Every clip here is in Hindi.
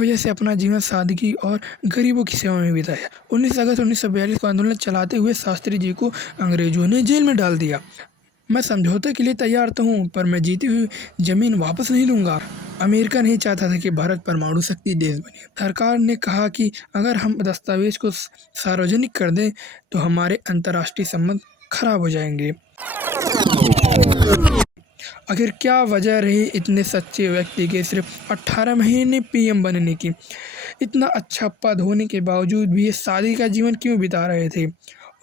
वजह से अपना जीवन सादगी और गरीबों की सेवा में बिताया। 19 अगस्त 1942 को आंदोलन चलाते हुए शास्त्री जी को अंग्रेजों ने जेल में डाल दिया। मैं समझौते के लिए तैयार तो हूँ, पर मैं जीती हुई ज़मीन वापस नहीं लूँगा। अमेरिका नहीं चाहता था कि भारत परमाणु शक्ति देश बने। सरकार ने कहा कि अगर हम दस्तावेज को सार्वजनिक कर दें तो हमारे अंतर्राष्ट्रीय संबंध खराब हो जाएंगे। आखिर क्या वजह रही इतने सच्चे व्यक्ति के सिर्फ 18 महीने पीएम बनने की? इतना अच्छा पद होने के बावजूद भी ये शादी का जीवन क्यों बिता रहे थे?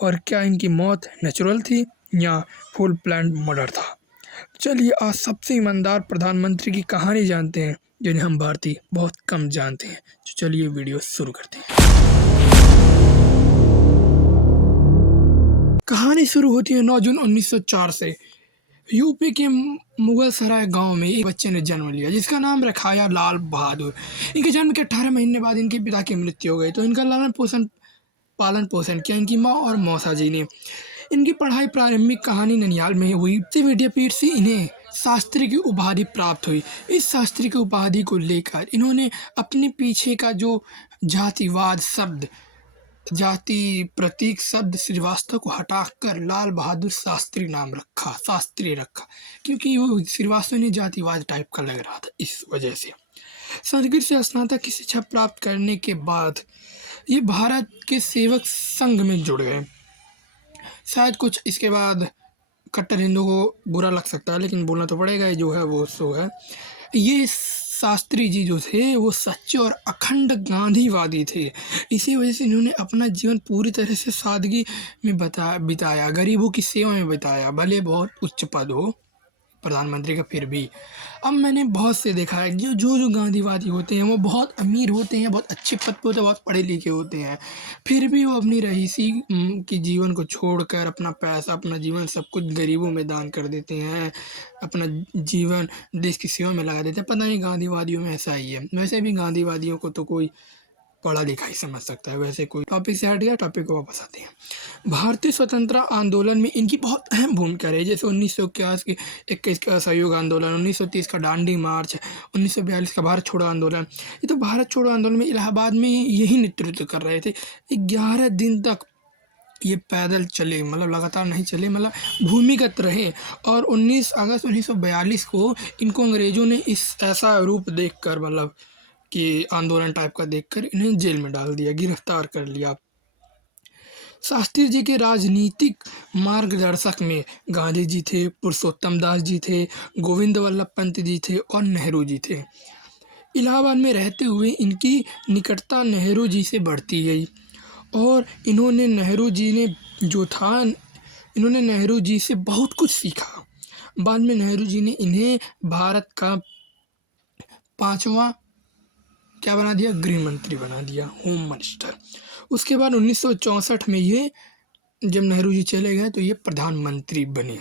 और क्या इनकी मौत नेचुरल थी या फुल प्लान मर्डर था? चलिए आज सबसे ईमानदार प्रधानमंत्री की कहानी जानते हैं, जिन्हें हम भारतीय बहुत कम जानते हैं। तो चलिए वीडियो शुरू करते हैं। कहानी शुरू होती है 9 जून 1904 से। यूपी के मुगल सराय गांव में एक बच्चे ने जन्म लिया जिसका नाम रखाया लाल बहादुर। इनके जन्म के 18 महीने बाद इनके पिता की मृत्यु हो गई, तो इनका पालन पोषण किया इनकी माँ और मौसा जी ने। इनकी पढ़ाई प्रारंभिक कहानी ननिहाल में हुई। विद्यापीठ से इन्हें शास्त्री की उपाधि प्राप्त हुई। इस शास्त्री की उपाधि को लेकर इन्होंने अपने पीछे का जो जातिवाद शब्द, जाति प्रतीक शब्द श्रीवास्तव को हटाकर लाल बहादुर शास्त्री नाम रखा, शास्त्री रखा, क्योंकि वो श्रीवास्तव ने जातिवाद टाइप का लग रहा था। इस वजह से संस्कृत से स्नातक की शिक्षा प्राप्त करने के बाद ये भारत के सेवक संघ में जुड़ गए। शायद कुछ इसके बाद कट्टर हिंदू को बुरा लग सकता है, लेकिन बोलना तो पड़ेगा, जो है वो सो है। ये शास्त्री जी जो थे वो सच्चे और अखंड गांधीवादी थे। इसी वजह से इन्होंने अपना जीवन पूरी तरह से सादगी में बिताया, गरीबों की सेवा में बिताया। भले बहुत उच्च पद हो प्रधानमंत्री का, फिर भी अब मैंने बहुत से देखा है जो गांधीवादी होते हैं वो बहुत अमीर होते हैं, बहुत अच्छे पद पर होते हैं, बहुत पढ़े लिखे होते हैं, फिर भी वो अपनी रईसी की जीवन को छोड़कर अपना पैसा, अपना जीवन सब कुछ गरीबों में दान कर देते हैं, अपना जीवन देश की सेवा में लगा देते हैं। पता नहीं गांधीवादियों में ऐसा ही है। वैसे भी गांधीवादियों को तो कोई पढ़ा लिखा ही समझ सकता है। वैसे कोई टॉपिक से हट गया, टॉपिक को वापस आते हैं। भारतीय स्वतंत्रता आंदोलन में इनकी बहुत अहम भूमिका रही, जैसे 1921 का असहयोग आंदोलन, 1930 का दांडी मार्च, 1942 का भारत छोड़ो आंदोलन। ये तो भारत छोड़ो आंदोलन में इलाहाबाद में यही नेतृत्व कर रहे थे। 11 दिन तक ये पैदल चले, मतलब लगातार नहीं चले, मतलब भूमिगत रहे। और 19 अगस्त 1942 को इनको अंग्रेज़ों ने इस ऐसा रूप देखकर, मतलब कि आंदोलन टाइप का देखकर इन्हें जेल में डाल दिया, गिरफ्तार कर लिया। शास्त्री जी के राजनीतिक मार्गदर्शक में गांधी जी थे, पुरुषोत्तम दास जी थे, गोविंद वल्लभ पंत जी थे और नेहरू जी थे। इलाहाबाद में रहते हुए इनकी निकटता नेहरू जी से बढ़ती गई और इन्होंने नेहरू जी से बहुत कुछ सीखा। बाद में नेहरू जी ने इन्हें भारत का 5वां क्या बना दिया, गृह मंत्री बना दिया, होम मिनिस्टर। उसके बाद 1964 में ये जब नेहरू जी चले गए तो ये प्रधानमंत्री बने।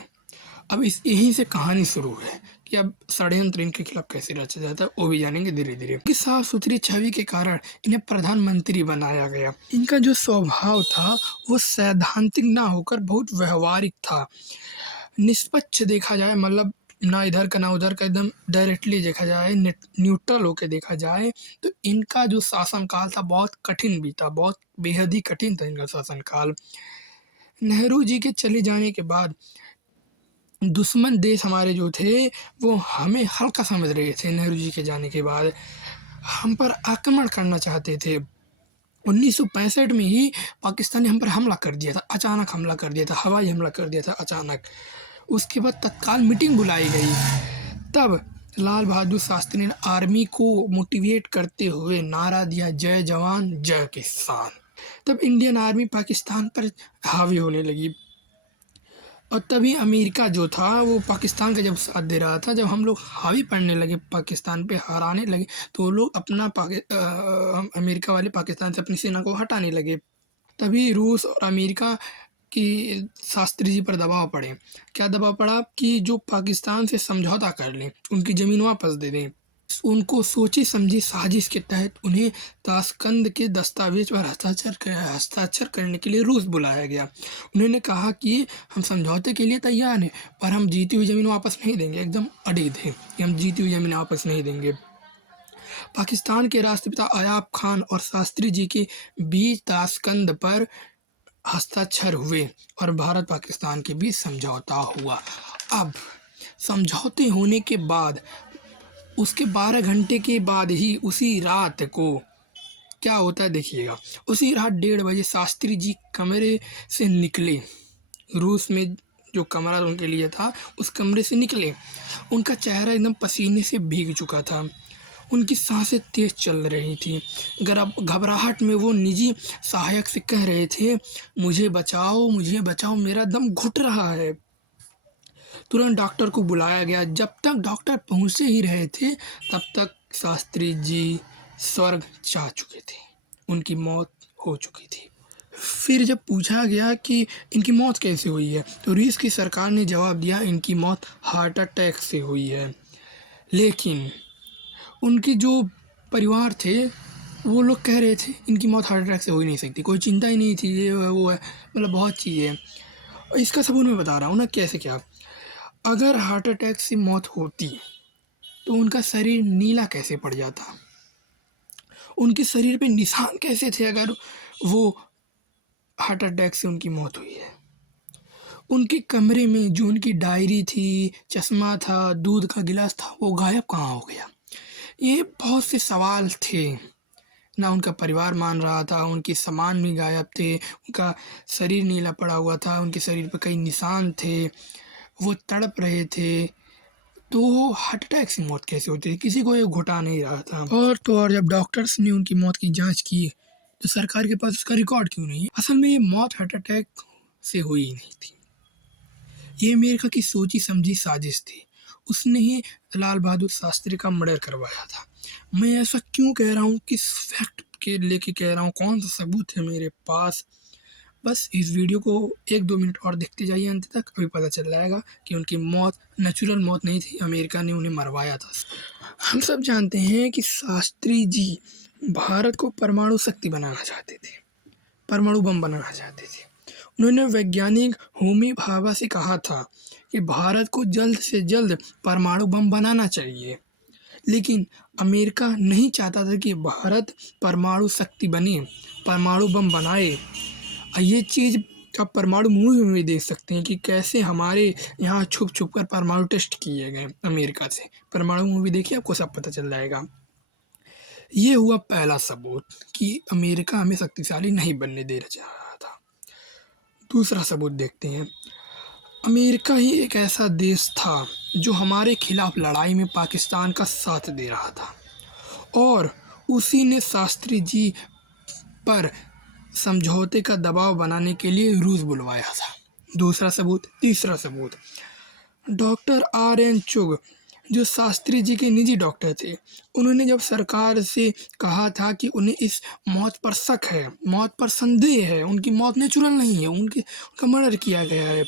अब यहीं से कहानी शुरू है कि अब षड्यंत्र इनके खिलाफ कैसे रचा जाता है, वो भी जानेंगे धीरे धीरे। कि साफ सुथरी छवि के कारण इन्हें प्रधानमंत्री बनाया गया। इनका जो स्वभाव था वो सैद्धांतिक ना होकर बहुत व्यवहारिक था। निष्पक्ष देखा जाए, मतलब ना इधर का ना उधर का, एकदम डायरेक्टली देखा जाए, न्यूट्रल होकर देखा जाए, तो इनका जो शासनकाल था बहुत कठिन भी था, बहुत बेहद ही कठिन था इनका शासनकाल। नेहरू जी के चले जाने के बाद दुश्मन देश हमारे जो थे वो हमें हल्का समझ रहे थे। नेहरू जी के जाने के बाद हम पर आक्रमण करना चाहते थे। 1965 में ही पाकिस्तान ने हम पर हमला कर दिया था, अचानक हमला कर दिया था, हवाई हमला कर दिया था अचानक। उसके बाद तत्काल मीटिंग बुलाई गई। तब लाल बहादुर शास्त्री ने आर्मी को मोटिवेट करते हुए नारा दिया, जय जवान जय किसान। तब इंडियन आर्मी पाकिस्तान पर हावी होने लगी और तभी अमेरिका जो था वो पाकिस्तान का जब साथ दे रहा था। जब हम लोग हावी पड़ने लगे, पाकिस्तान पे हराने लगे, तो वो लोग अपना अमेरिका वाले पाकिस्तान से अपनी सेना को हटाने लगे। तभी रूस और अमेरिका की शास्त्री जी पर दबाव पड़े। क्या दबाव पड़ा कि जो पाकिस्तान से समझौता कर लें, उनकी ज़मीन वापस दे दें। उनको सोची समझी साजिश के तहत उन्हें ताशकंद के दस्तावेज पर हस्ताक्षर करने के लिए रूस बुलाया गया। उन्होंने कहा कि हम समझौते के लिए तैयार हैं, पर हम जीती हुई ज़मीन वापस नहीं देंगे। एकदम अड़े थे कि हम जीती हुई ज़मीन वापस नहीं देंगे। पाकिस्तान के राष्ट्रपिता अयाब खान और शास्त्री जी के बीच ताशकंद पर हस्ताक्षर हुए और भारत पाकिस्तान के बीच समझौता हुआ। अब समझौते होने के बाद उसके 12 घंटे के बाद ही उसी रात को क्या होता है देखिएगा। उसी रात 1:30 बजे शास्त्री जी कमरे से निकले। रूस में जो कमरा उनके लिए था उस कमरे से निकले। उनका चेहरा एकदम पसीने से भीग चुका था। उनकी सांसें तेज चल रही थी। घबराहट में वो निजी सहायक से कह रहे थे, मुझे बचाओ, मेरा दम घुट रहा है। तुरंत डॉक्टर को बुलाया गया। जब तक डॉक्टर पहुंचे ही रहे थे तब तक शास्त्री जी स्वर्ग जा चुके थे। उनकी मौत हो चुकी थी। फिर जब पूछा गया कि इनकी मौत कैसे हुई है तो रूस की सरकार ने जवाब दिया, इनकी मौत हार्ट अटैक से हुई है। लेकिन उनके जो परिवार थे वो लोग कह रहे थे इनकी मौत हार्ट अटैक से हो ही नहीं सकती, कोई चिंता ही नहीं थी, ये वो है, मतलब बहुत चीज़ें हैं। और इसका सबूत मैं बता रहा हूँ ना कैसे क्या। अगर हार्ट अटैक से मौत होती तो उनका शरीर नीला कैसे पड़ जाता, उनके शरीर पे निशान कैसे थे अगर वो हार्ट अटैक से उनकी मौत हुई है। उनके कमरे में जो उनकी डायरी थी, चश्मा था, दूध का गिलास था, वो गायब कहाँ हो गया। ये बहुत से सवाल थे। ना उनका परिवार मान रहा था, उनके सामान भी गायब थे, उनका शरीर नीला पड़ा हुआ था, उनके शरीर पे कई निशान थे, वो तड़प रहे थे। तो हार्ट अटैक से मौत कैसे होती है, किसी को ये घुटा नहीं रहा था। और तो और जब डॉक्टर्स ने उनकी मौत की जांच की तो सरकार के पास उसका रिकॉर्ड क्यों नहीं है। असल में ये मौत हार्ट अटैक से हुई ही नहीं थी। ये अमेरिका की सोची समझी साजिश थी। उसने ही लाल बहादुर शास्त्री का मर्डर करवाया था। मैं ऐसा क्यों कह रहा हूँ, किस फैक्ट के लेके कह रहा हूँ, कौन सा सबूत है मेरे पास। बस इस वीडियो को 1-2 मिनट और देखते जाइए अंत तक, अभी पता चल जाएगा कि उनकी मौत नेचुरल मौत नहीं थी, अमेरिका ने उन्हें मरवाया था। हम सब जानते हैं कि शास्त्री जी भारत को परमाणु शक्ति बनाना चाहते थे, परमाणु बम बनाना चाहते थे। उन्होंने वैज्ञानिक होमी भाभा से कहा था कि भारत को जल्द से जल्द परमाणु बम बनाना चाहिए। लेकिन अमेरिका नहीं चाहता था कि भारत परमाणु शक्ति बने, परमाणु बम बनाए। ये चीज़ आप परमाणु मूवी में भी देख सकते हैं कि कैसे हमारे यहाँ छुप छुप कर परमाणु टेस्ट किए गए अमेरिका से। परमाणु मूवी देखिए, आपको सब पता चल जाएगा। ये हुआ पहला सबूत कि अमेरिका हमें शक्तिशाली नहीं बनने दे रहा था। दूसरा सबूत देखते हैं। अमेरिका ही एक ऐसा देश था जो हमारे खिलाफ लड़ाई में पाकिस्तान का साथ दे रहा था और उसी ने शास्त्री जी पर समझौते का दबाव बनाने के लिए रूस बुलवाया था। दूसरा सबूत। तीसरा सबूत, डॉक्टर R.N. चुग जो शास्त्री जी के निजी डॉक्टर थे, उन्होंने जब सरकार से कहा था कि उन्हें इस मौत पर शक है, मौत पर संदेह है, उनकी मौत नेचुरल नहीं है, उनका मर्डर किया गया है,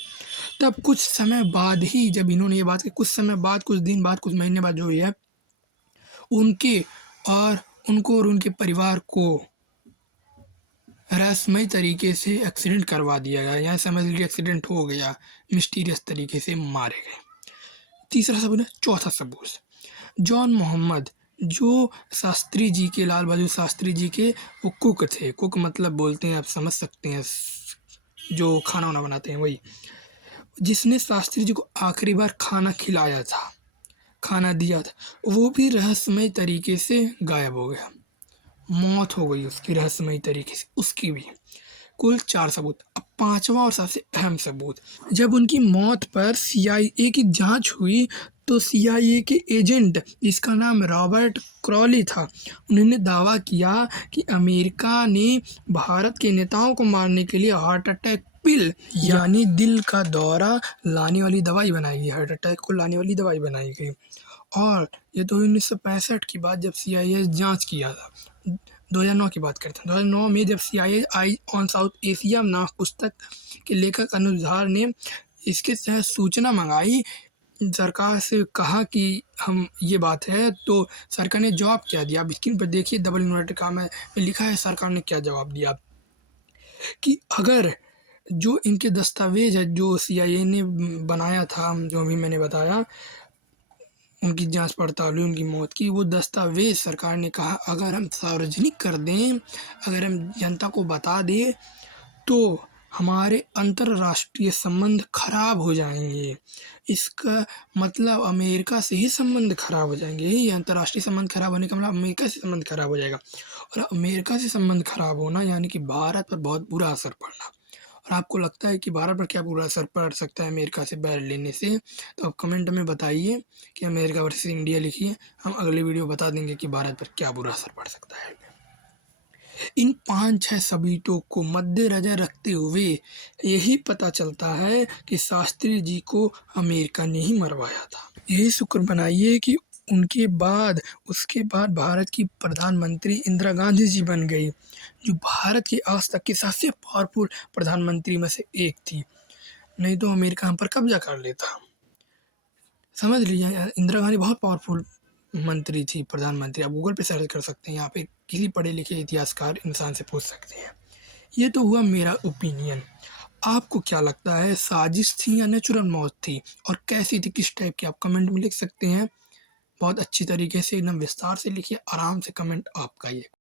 तब कुछ समय बाद ही जब इन्होंने ये बात की, कुछ समय बाद, कुछ दिन बाद, कुछ महीने बाद जो हुई है, उनको और उनके परिवार को रहस्यमय तरीके से एक्सीडेंट करवा दिया गया। यहाँ समझ लीजिए एक्सीडेंट हो गया, मिस्टीरियस तरीके से मारे गए। तीसरा सबूत है। चौथा सबूत, जॉन मोहम्मद जो शास्त्री जी के, लाल बहादुर शास्त्री जी के वो कुक थे। कुक मतलब बोलते हैं, आप समझ सकते हैं, जो खाना वाना बनाते हैं, वही जिसने शास्त्री जी को आखिरी बार खाना खिलाया था, खाना दिया था, वो भी रहस्यमय तरीके से गायब हो गया, मौत हो गई उसकी रहस्यमय तरीके से, उसकी भी। कुल 4 सबूत। अब पांचवा और सबसे अहम सबूत, जब उनकी मौत पर CIA की जांच हुई तो CIA के एजेंट जिसका नाम रॉबर्ट क्रॉली था, उन्होंने दावा किया कि अमेरिका ने भारत के नेताओं को मारने के लिए हार्ट अटैक पिल यानी दिल का दौरा लाने वाली दवाई बनाई गई, हार्ट अटैक को लाने वाली दवाई बनाई गई। और ये तो 1965 की बात जब CIA जांच किया था। 2009 की बात करते हैं। 2009 में जब CIA I on south Asia नामक पुस्तक के लेखक अनुधार ने इसके तहत सूचना मंगाई, सरकार से कहा कि हम ये बात है, तो सरकार ने जवाब क्या दिया, आप स्क्रीन पर देखिए, डबल इन्वर्टेड कॉमा में लिखा है सरकार ने क्या जवाब दिया कि अगर जो इनके दस्तावेज है जो CIA ने बनाया था, जो अभी मैंने बताया, उनकी जांच पड़ताल हुई उनकी मौत की, वो दस्तावेज़ सरकार ने कहा अगर हम सार्वजनिक कर दें, अगर हम जनता को बता दें तो हमारे अंतर्राष्ट्रीय संबंध खराब हो जाएंगे। इसका मतलब अमेरिका से ही संबंध खराब हो जाएंगे। ये अंतर्राष्ट्रीय संबंध खराब होने का मतलब अमेरिका से संबंध खराब हो जाएगा, और अमेरिका से संबंध खराब होना यानी कि भारत पर बहुत बुरा असर पड़ना। और आपको लगता है कि भारत पर क्या बुरा असर पड़ सकता है अमेरिका से बैर लेने से? तो आप कमेंट में बताइए कि अमेरिका वर्सेस इंडिया लिखिए। हम अगले वीडियो बता देंगे कि भारत पर क्या बुरा असर पड़ सकता है। इन 5-6 सबूतों को मद्देनजर रखते हुए यही पता चलता है कि शास्त्री जी को अमेरिका ने ही मरवाया था। यही शुक्र मनाइए कि उसके बाद भारत की प्रधानमंत्री इंदिरा गांधी जी बन गई, जो भारत की आज तक की सबसे पावरफुल प्रधानमंत्री में से एक थी। नहीं तो अमेरिका हम पर कब्जा कर लेता। समझ लीजिए इंदिरा गांधी बहुत पावरफुल मंत्री थी, प्रधानमंत्री। आप गूगल पे सर्च कर सकते हैं, यहाँ पे किसी पढ़े लिखे इतिहासकार इंसान से पूछ सकते हैं। ये तो हुआ मेरा ओपिनियन। आपको क्या लगता है, साजिश थी या नेचुरल मौत थी, और कैसी थी, किस टाइप की? आप कमेंट में लिख सकते हैं। बहुत अच्छी तरीके से एकदम विस्तार से लिखिए, आराम से कमेंट आपका ये।